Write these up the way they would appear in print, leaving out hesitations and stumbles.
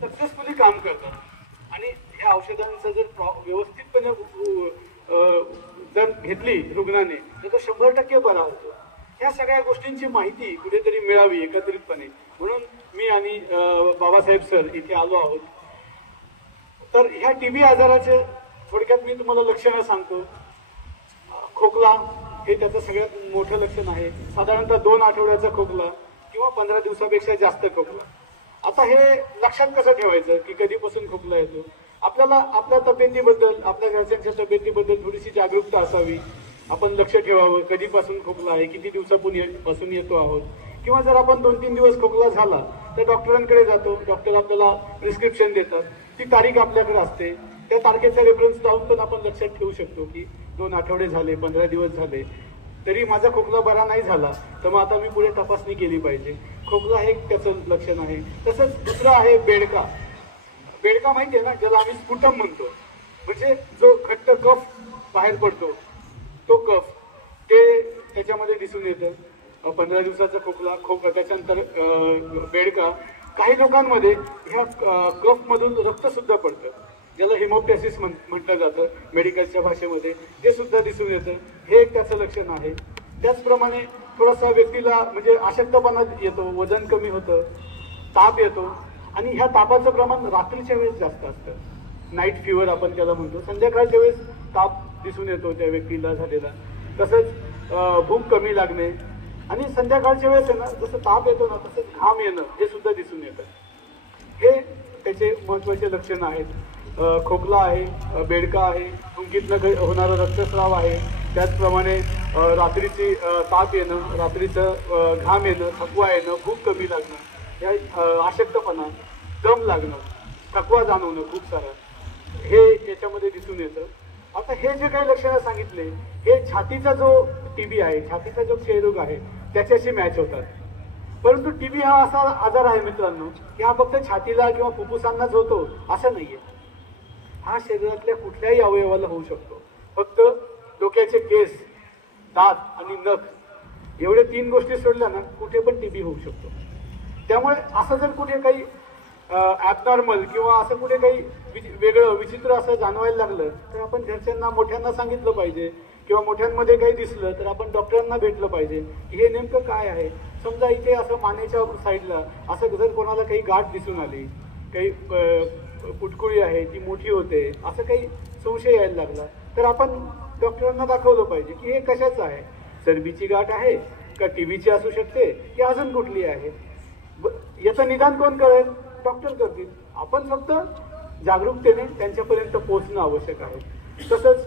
Successfully काम करतात आणि ह्या औषधांचा जर व्यवस्थितपणे जर घेतली रुग्णाने तर तो 100% बरा होतो. ह्या सगळ्या गोष्टींची माहिती कुठेतरी मिळावी एकत्रितपणे म्हणून मी आणि बाबासाहेब सर इथे आलो आहोत. तर ह्या टीबी आजाराचे थोडक्यात मी तुम्हाला लक्षणं सांगतो. खोकला हे त्याचं सगळ्यात मोठं लक्षण आहे. साधारणतः 2 आठवड्याचा खोकला किंवा 15 दिवसापेक्षा जास्त खोकला. आता हे लक्षात कसं ठेवायचं की कधीपासून खोकला येतो. आपल्याला आपल्या तब्येतीबद्दल आपल्या घरच्यांच्या तब्येतीबद्दल थोडीशी जागरूकता असावी. आपण लक्ष ठेवावं कधीपासून खोकला आहे, किती दिवसापासून येतो आहोत. किंवा जर आपण 2-3 दिवस खोकला झाला तर डॉक्टरांकडे जातो. डॉक्टर आपल्याला प्रिस्क्रिप्शन देतात. ती तारीख आपल्याकडे असते. त्या तारखेचा रेफरन्स लावून पण आपण लक्षात ठेवू शकतो की 2 आठवडे झाले, 15 दिवस झाले तरी माझा खोकला बरा नाही झाला तर मग आता मी पुढे तपासणी केली पाहिजे. खोकला हे त्याचं लक्षण आहे. तसंच दुसरं आहे बेडका. बेडका माहिती आहे ना, ज्याला आम्ही स्पुटम म्हणतो. म्हणजे जो घट्ट कफ बाहेर पडतो तो कफ ते त्याच्यामध्ये दिसून येतं. 15 दिवसाचा खोकला त्याच्यानंतर बेडका. काही लोकांमध्ये ह्या कफ मधून रक्त सुद्धा पडतं, ज्याला हिमोप्टॅसिस म्हटलं जातं मेडिकलच्या भाषेमध्ये. ते सुद्धा दिसून येतं. हे एक त्याचं लक्षण आहे. त्याचप्रमाणे थोडासा व्यक्तीला म्हणजे अशक्तपणा येतो, वजन कमी होतं, ताप येतो आणि ह्या तापाचं प्रमाण रात्रीच्या वेळेस जास्त असतं. नाईट फिवर आपण त्याला म्हणतो. संध्याकाळच्या वेळेस ताप दिसून येतो त्या व्यक्तीला झालेला. तसंच भूक कमी लागणे आणि संध्याकाळच्या वेळेस आहे ना, जसं ताप येतो ना तसंच घाम येणं हे सुद्धा दिसून येतं. हे त्याचे महत्त्वाचे लक्षण आहेत. खोकला आहे, बेडका आहे, थुंकीतनं होणारा रक्तस्राव आहे, त्याचप्रमाणे रात्रीची ताप येणं, रात्रीचं घाम येणं, थकवा येणं, भूक कमी लागणं, या अशक्तपणा, दम लागणं, थकवा जाणवणं खूप सारा हे याच्यामध्ये दिसून येतं. आता हे जे काही लक्षणं सांगितले हे छातीचा जो टीबी आहे, छातीचा जो क्षयरोग आहे त्याच्याशी मॅच होतात. परंतु टीबी हा असा आजार आहे मित्रांनो की हा फक्त छातीला किंवा फुफ्फुसांनाच होतो असं नाहीये. हा शरीरातल्या कुठल्याही अवयवाला होऊ शकतो. फक्त डोक्याचे केस, दात आणि नख एवढे 3 गोष्टी सोडल्या ना कुठे पण टीबी होऊ शकतो. त्यामुळे असं जर कुठे काही ॲबनॉर्मल किंवा असं कुठे काही वेगळं विचित्र असं जाणवायला लागलं तर आपण घरच्यांना मोठ्यांना सांगितलं पाहिजे किंवा मोठ्यांमध्ये काही दिसलं तर आपण डॉक्टरांना भेटलं पाहिजे की हे नेमकं काय आहे. समजा इथे असं मानेच्या साईडला असं जर कोणाला काही गाठ दिसून आली, काही पुटकुळी आहे ती मोठी होते, असं काही संशय यायला लागला तर आपण डॉक्टरांना दाखवलं पाहिजे की हे कशाचं आहे. चरबीची गाठ आहे का, टीबीची असू शकते की अजून कुठली आहे. याचं निदान कोण करेल? डॉक्टर करतील. आपण फक्त जागरूकतेने त्यांच्यापर्यंत पोहोचणं आवश्यक आहे. तसंच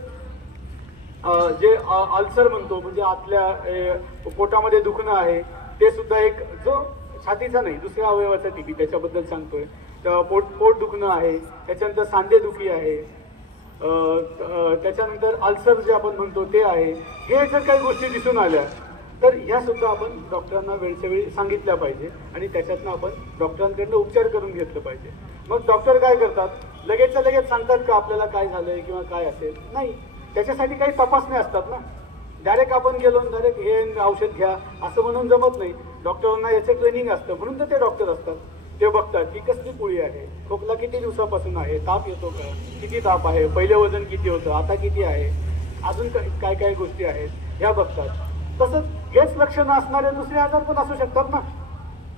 जे अल्सर म्हणतो म्हणजे आतल्या पोटामध्ये दुखणं आहे ते सुद्धा एक जो छातीचा नाही दुसऱ्या अवयवाचा टीबी त्याच्याबद्दल सांगतोय. तर पोट दुखणं आहे, त्याच्यानंतर सांधेदुखी आहे, त्याच्यानंतर अल्सर जे आपण म्हणतो ते आहे. हे जर काही गोष्टी दिसून आल्या तर ह्या सुद्धा आपण डॉक्टरांना वेळच्या वेळी सांगितल्या पाहिजे आणि त्याच्यातनं आपण डॉक्टरांकडनं उपचार करून घेतलं पाहिजे. मग डॉक्टर काय करतात? लगेचच्या लगेच सांगतात का आपल्याला काय झालंय किंवा काय असेल? नाही. त्याच्यासाठी काही तपासण्या असतात ना. डायरेक्ट आपण गेलो डायरेक्ट हे औषध घ्या असं म्हणून जमत नाही. डॉक्टरांना याचं ट्रेनिंग असतं म्हणून तर ते डॉक्टर असतात. ते बघतात की कसली पोळी आहे, खोकला किती दिवसापासून आहे, ताप येतो का, किती ताप आहे, पहिले वजन किती होतं आता किती आहे, अजून काय काय गोष्टी आहेत ह्या बघतात. तसंच हेच लक्षणं असणारे दुसरे आजार पण असू शकतात ना,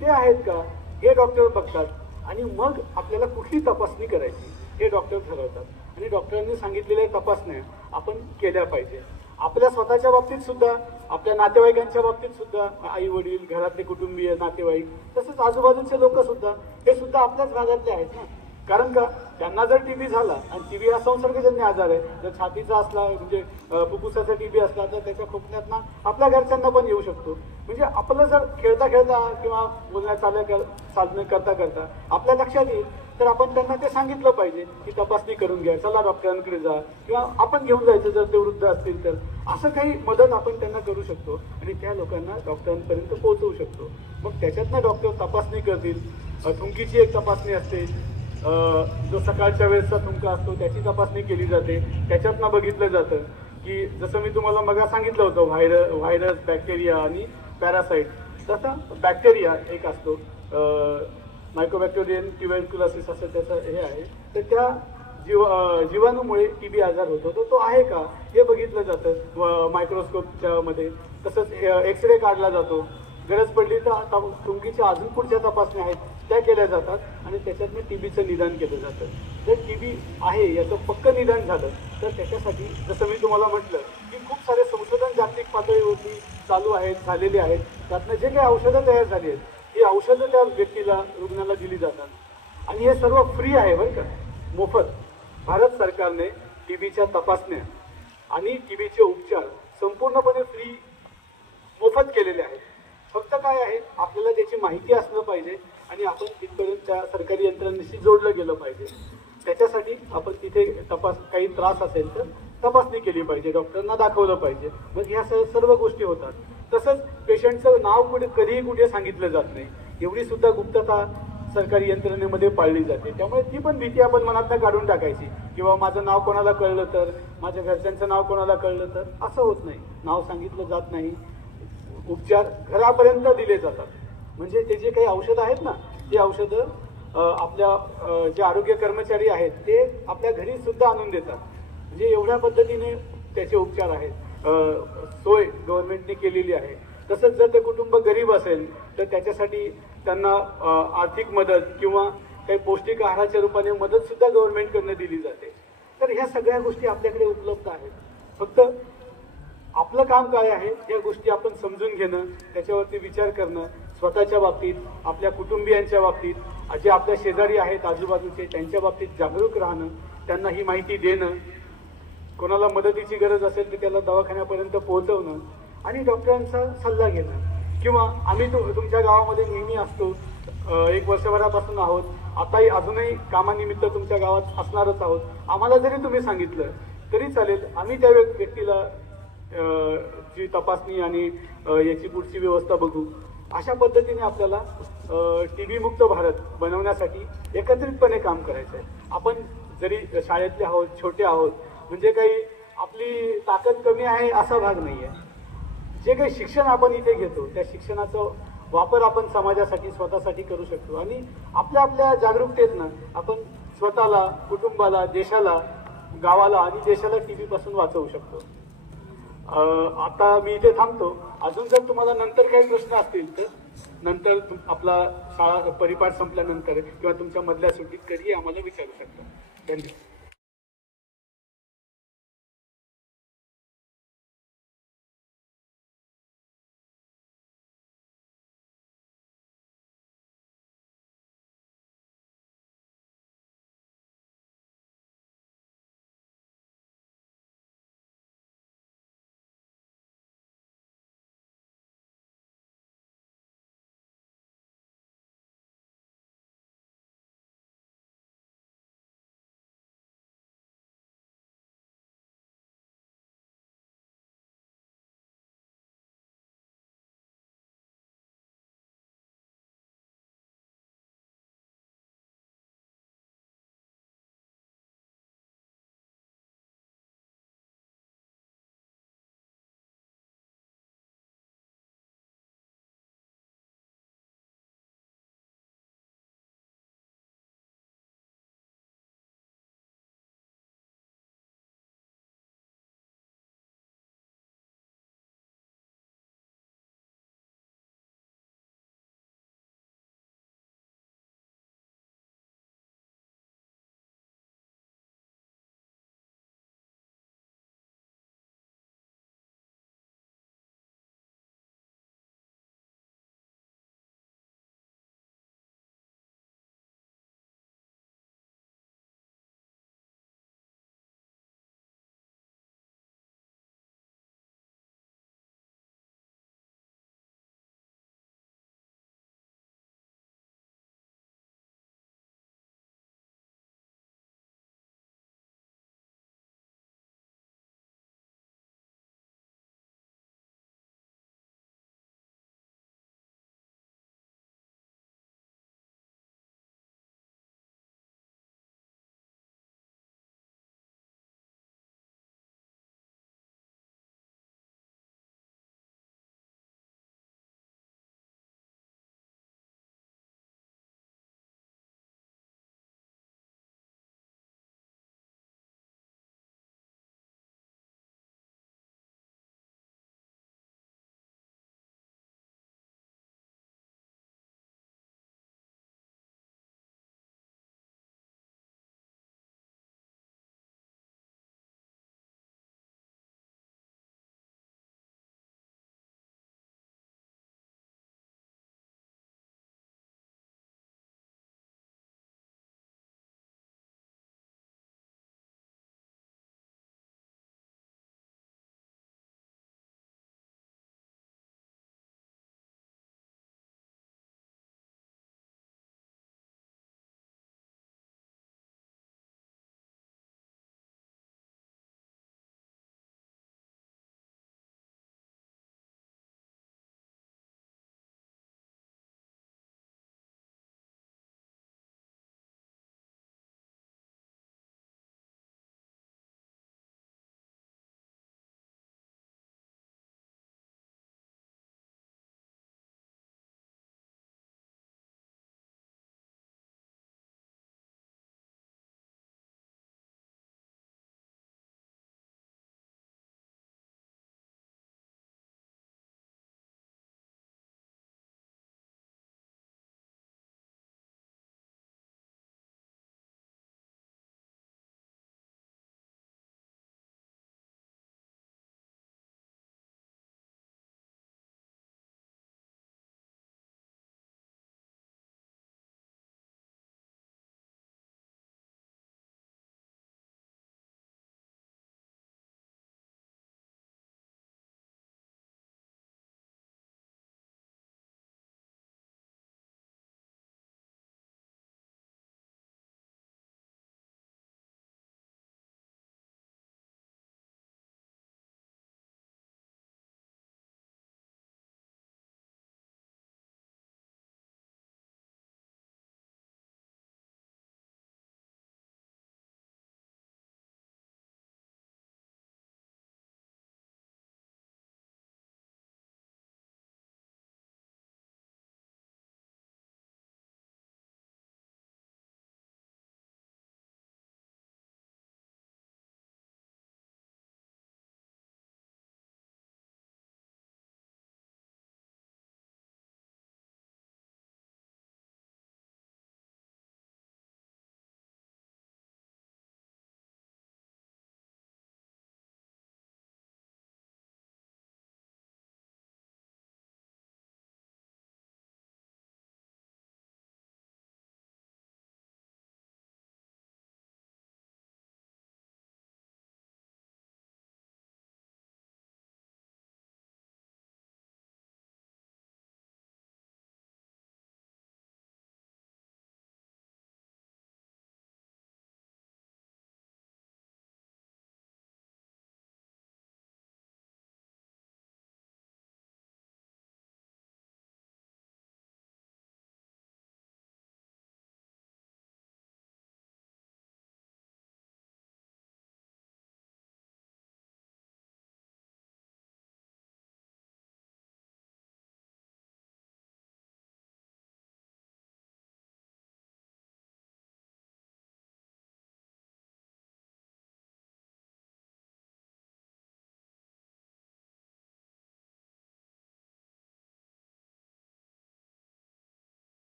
ते आहेत का हे डॉक्टर बघतात आणि मग आपल्याला कुठली तपासणी करायची हे डॉक्टर ठरवतात. आणि डॉक्टरांनी सांगितलेल्या तपासण्या आपण केल्या पाहिजे. आपल्या स्वतःच्या बाबतीत सुद्धा, आपल्या नातेवाईकांच्या बाबतीत सुद्धा, आई वडील, घरातले कुटुंबीय, नातेवाईक, तसंच आजूबाजूचे लोक सुद्धा हे सुद्धा आपल्याच भागातले आहेत ना. कारण का त्यांना जर टीबी झाला आणि टीबी हा संसर्गजन्य आजार आहे, जर छातीचा असला म्हणजे फुफ्फुसाचा टीबी असला तर त्याच्या खोकण्यातनं आपल्या घरच्यांना पण येऊ शकतो. म्हणजे आपलं जर खेळता खेळता किंवा बोलण्या चालणं करता करता आपल्या लक्षात येईल तर आपण त्यांना ते सांगितलं पाहिजे की तपासणी करून घ्या, चला डॉक्टरांकडे जा किंवा आपण घेऊन जायचं जर ते वृद्ध असतील तर. असं काही मदत आपण त्यांना करू शकतो आणि त्या लोकांना डॉक्टरांपर्यंत पोहोचवू शकतो. मग त्याच्यातनं डॉक्टर तपासणी करतील. थुंकीची एक तपासणी असते, जो सकाळच्या वेळेसचा थुंका असतो त्याची तपासणी केली जाते. त्याच्यातनं बघितलं जातं की जसं मी तुम्हाला मग सांगितलं होतं व्हायरस, बॅक्टेरिया आणि पॅरासाईट. तसा बॅक्टेरिया एक असतो मायक्रोबॅक्टेरियन ट्युबरक्युलोसिस असं त्याचं हे आहे. तर त्या जीवाणूमुळे टीबी आजार होतो, तर तो आहे का हे बघितलं जातं मायक्रोस्कोपच्या मध्ये. तसंच एक्सरे काढला जातो. गरज पडली तर तुंगीच्या अजून पुढच्या तपासण्या आहेत त्या केल्या जातात आणि त्याच्यातनं टीबीचं निदान केलं जातं. जर टीबी आहे याचं पक्कं निदान झालं तर त्याच्यासाठी जसं मी तुम्हाला म्हटलं की खूप सारे संशोधन जागतिक पातळीवरती चालू आहेत, झालेले आहेत. त्यातनं जे काही औषधं तयार झाली आहेत ही औषधं त्या व्यक्तीला, रुग्णाला दिली जातात आणि हे सर्व फ्री आहे बरं का, मोफत. भारत सरकारने टीबीच्या तपासण्या आणि टीबीचे उपचार संपूर्णपणे फ्री, मोफत केलेले आहेत. फक्त काय आहे, आपल्याला त्याची माहिती असणं पाहिजे आणि आपण तिथपर्यंत त्या सरकारी यंत्रणेशी जोडलं गेलं पाहिजे. त्याच्यासाठी आपण तिथे काही त्रास असेल तर तपासणी केली पाहिजे, डॉक्टरांना दाखवलं पाहिजे. मग ह्या सर्व गोष्टी होतात. तसंच पेशंटचं नाव कधीही कुठे सांगितलं जात नाही, एवढी सुद्धा गुप्तता सरकारी यंत्रणेमध्ये पाळली जाते. त्यामुळे ती पण भीती आपण मनातनं काढून टाकायची किंवा माझं नाव कोणाला कळलं तर, माझ्या घरच्यांचं नाव कोणाला कळलं तर. असं होत नाही, नाव सांगितलं जात नाही. उपचार घरापर्यंत दिले जातात. म्हणजे ते जे काही औषधं आहेत ना, ती औषधं आपल्या जे आरोग्य कर्मचारी आहेत ते आपल्या घरी सुद्धा आणून देतात. म्हणजे एवढ्या पद्धतीने त्याचे उपचार आहेत. सोय गव्हर्नमेंटने केलेली आहे. तसंच जर ते कुटुंब गरीब असेल तर त्याच्यासाठी त्यांना आर्थिक मदत किंवा काही पौष्टिक आहाराच्या रूपाने मदत सुद्धा गव्हर्नमेंटकडनं दिली जाते. तर ह्या सगळ्या गोष्टी आपल्याकडे उपलब्ध आहेत. फक्त आपलं काम काय आहे, या गोष्टी आपण समजून घेणं, त्याच्यावरती विचार करणं, स्वतःच्या बाबतीत, आपल्या कुटुंबियांच्या बाबतीत, जे आपल्या शेजारी आहेत आजूबाजूचे त्यांच्या बाबतीत जागरूक राहणं, त्यांना ही माहिती देणं, कोणाला मदतीची गरज असेल तर त्याला दवाखान्यापर्यंत पोहोचवणं आणि डॉक्टरांचा सल्ला घेणं. किंवा आम्ही तुमच्या गावामध्ये नेहमी असतो, 1 वर्षभरापासून आहोत, आताही अजूनही कामानिमित्त तुमच्या गावात असणारच आहोत. आम्हाला जरी तुम्ही सांगितलं तरी चालेल, आम्ही त्या व्यक्तीला ची तपासणी आणि याची पुढची व्यवस्था बघू. अशा पद्धतीने आपल्याला टीबी मुक्त भारत बनवण्यासाठी एकत्रितपणे काम करायचं आहे. आपण जरी शाळेतले आहोत, छोटे आहोत, म्हणजे काही आपली ताकद कमी आहे असा भाग नाही आहे. जे काही शिक्षण आपण इथे घेतो त्या शिक्षणाचा वापर आपण समाजासाठी, स्वतःसाठी करू शकतो आणि आपल्या आपल्या जागरूकतेतनं आपण स्वतःला, कुटुंबाला, देशाला, गावाला आणि देशाला टीबी पासून वाचवू शकतो. आता मी इथे थांबतो. अजून जर तुम्हाला नंतर काही प्रश्न असतील तर नंतर आपला शाळा परिपाठ संपल्यानंतर किंवा तुमच्या मधल्या सुट्टीत कधीही आम्हाला विचारू शकता. धन्यवाद.